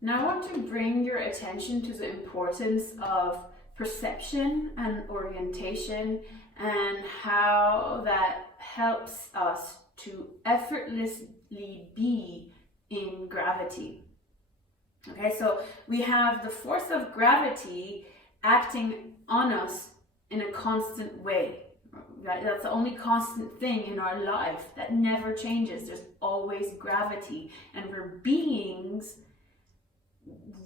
Now I want to bring your attention to the importance of perception and orientation and how that helps us to effortlessly be in gravity. Okay, so we have the force of gravity acting on us in a constant way. Right? That's the only constant thing in our life that never changes. There's always gravity, and we're beings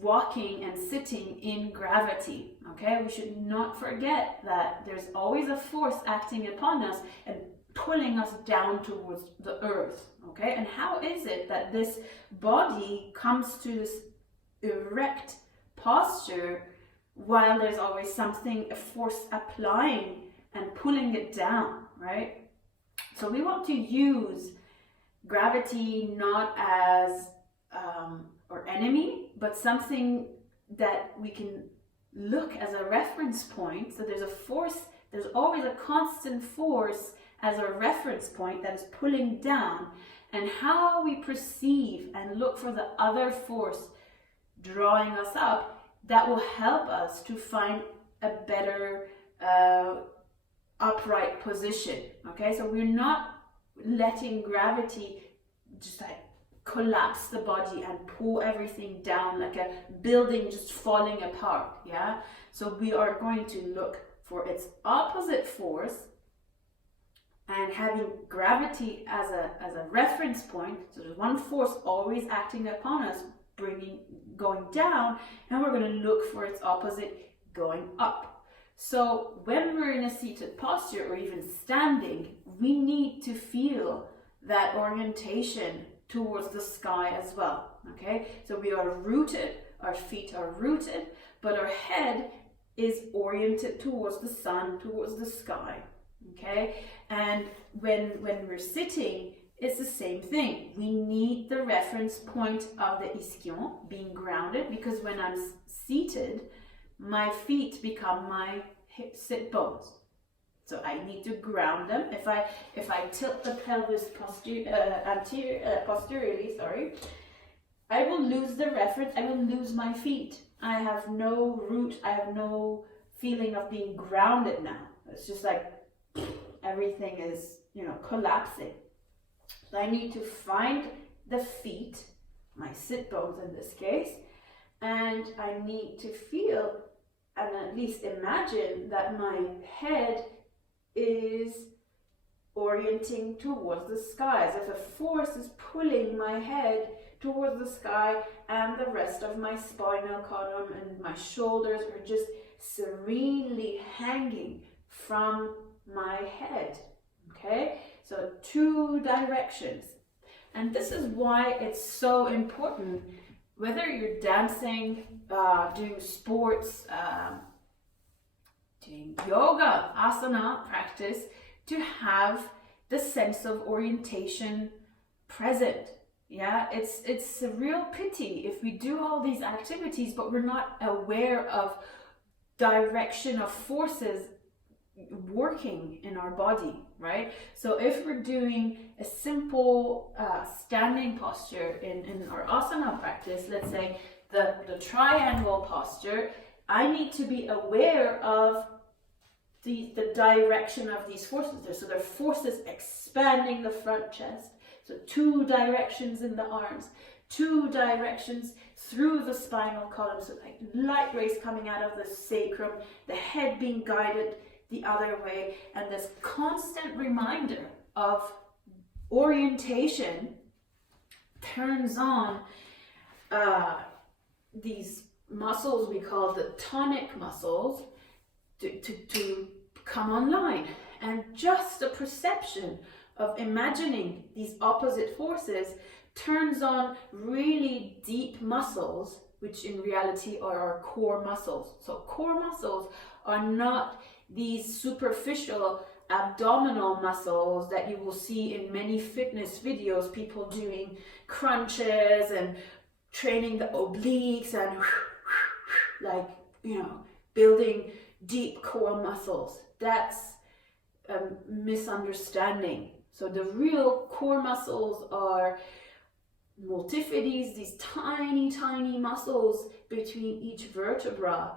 walking and sitting in gravity. Okay, we should not forget that there's always a force acting upon us and pulling us down towards the earth. Okay, and how is it that this body comes to this erect posture while there's always something, a force applying and pulling it down, right? So we want to use gravity not as our enemy, but something that we can look as a reference point. So there's a force, there's always a constant force as a reference point that is pulling down, and how we perceive and look for the other force drawing us up, that will help us to find a better upright position. Okay, so we're not letting gravity just like collapse the body and pull everything down like a building just falling apart. Yeah, so we are going to look for its opposite force and having gravity as a reference point. So there's one force always acting upon us, going down, and we're going to look for its opposite going up. So when we're in a seated posture or even standing, we need to feel that orientation towards the sky as well. Okay, so we are rooted, our feet are rooted, but our head is oriented towards the sun, towards the sky. Okay, and when we're sitting, it's the same thing. We need the reference point of the ischion being grounded, because when I'm seated, my feet become my hip sit bones. So I need to ground them. If I tilt the pelvis posteriorly, I will lose the reference. I will lose my feet. I have no root. I have no feeling of being grounded now. It's just like everything is, collapsing. So I need to find the feet, my sit bones in this case, and I need to feel and at least imagine that my head is orienting towards the sky, as if a force is pulling my head towards the sky, and the rest of my spinal column and my shoulders are just serenely hanging from my head. Okay, so two directions. And this is why it's so important, whether you're dancing, doing sports, doing yoga, asana practice, to have the sense of orientation present. Yeah, it's a real pity if we do all these activities, but we're not aware of direction of forces working in our body, right? So if we're doing a simple standing posture in our asana practice, let's say the triangle posture, I need to be aware of the direction of these forces. So there are forces expanding the front chest, so two directions in the arms, two directions through the spinal column, so like light rays coming out of the sacrum, the head being guided the other way, and this constant reminder of orientation turns on these muscles we call the tonic muscles to come online. And just the perception of imagining these opposite forces turns on really deep muscles, which in reality are our core muscles. So core muscles are not these superficial abdominal muscles that you will see in many fitness videos, people doing crunches and training the obliques and like, building deep core muscles. That's a misunderstanding. So the real core muscles are multifidus, these tiny muscles between each vertebra,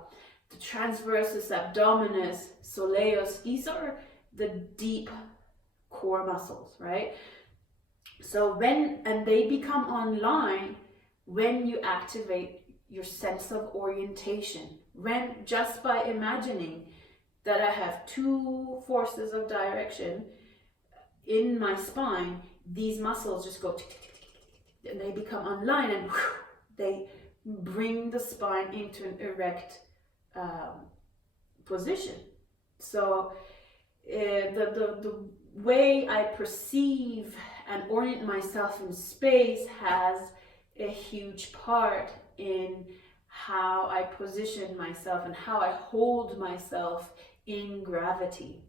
the transversus abdominis, soleus, these are the deep core muscles, right? So and they become online when you activate your sense of orientation, when just by imagining that I have two forces of direction in my spine, these muscles just go and they become online, and they bring the spine into an erect position. So the way I perceive and orient myself in space has a huge part in how I position myself and how I hold myself in gravity.